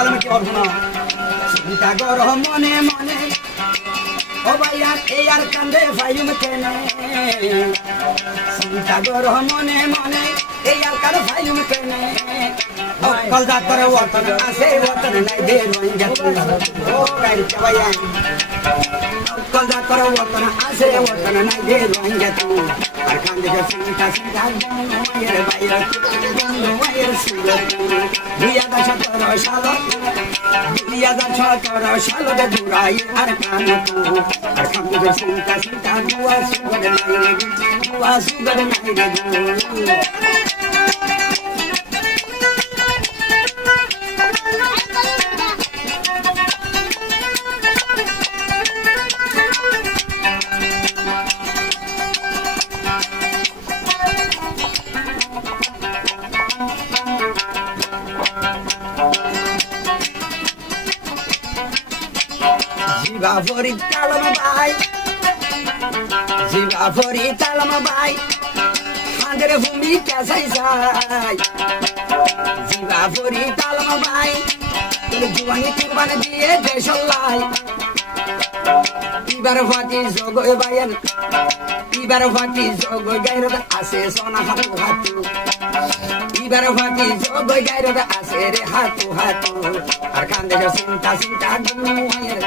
তাহলে কি হবে না চিন্তা করো মনে মনে ও ভাইয়া এই আর কান্দে ফাইলুম কেনে চিন্তা করো মনে মনে এই আর কার ফাইলুম কেনে কলজা করে ওতন আছে ওতন নাই দে রোহিঙ্গা ও গাড়ি ভাইয়া কলজা করে ওতন আছে ওতন নাই দে রোহিঙ্গা আর কান্দে চিন্তা চিন্তা মায়ের ভাইয়া মায়ের সুন্দর 2017 সাল 2017 সালে দুরাই আর কান্দে আর কান্দে চিন্তা চিন্তা দুয়া সুগর নাই রে Jiwa fori talam bai, jiwa fori talam bai, handere fumi kasai sai. Jiwa fori talam bai, tulu juwani kurban diye deshalai. Ibar fati zogo bayan, ibar fati zogo gairot ase sona hatu hatu. Ibar fati zogo gairot ase re hatu hatu. Ar kande jo sinta sinta dunu ayer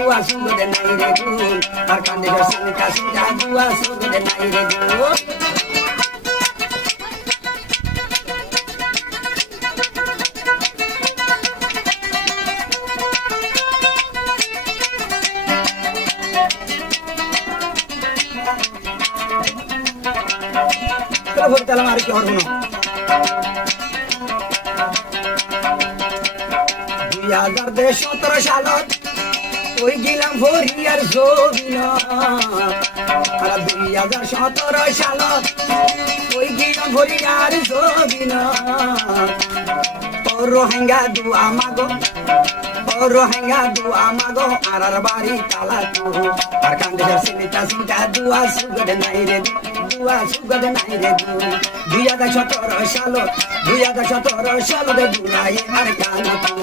dua sungguh dan air gun. Ar kande jo sinta sinta dua sungguh dan air gun. Kalau dalam hari ke hormono 2017 সালত ওই গেলাম ভরিয়ার জবিনা আর 2017 সালত ওই গেলাম ভরিয়ার জবিনা ও রোহিঙ্গা দুয়া মাগো ও রোহিঙ্গা দুয়া মাগো আর বাড়ি তালা তো আর কান্দে সিনটা সিনটা দুয়া সুগদ নাই রে দুয়া সুগদ নাই রে 2017 সালত 2017 সালে দুলাই আর কান্দে তো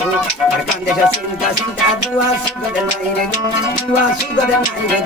আর কান্দে সিনটা সিনটা দুয়া সুগদ নাই রে দুয়া সুগদ নাই রে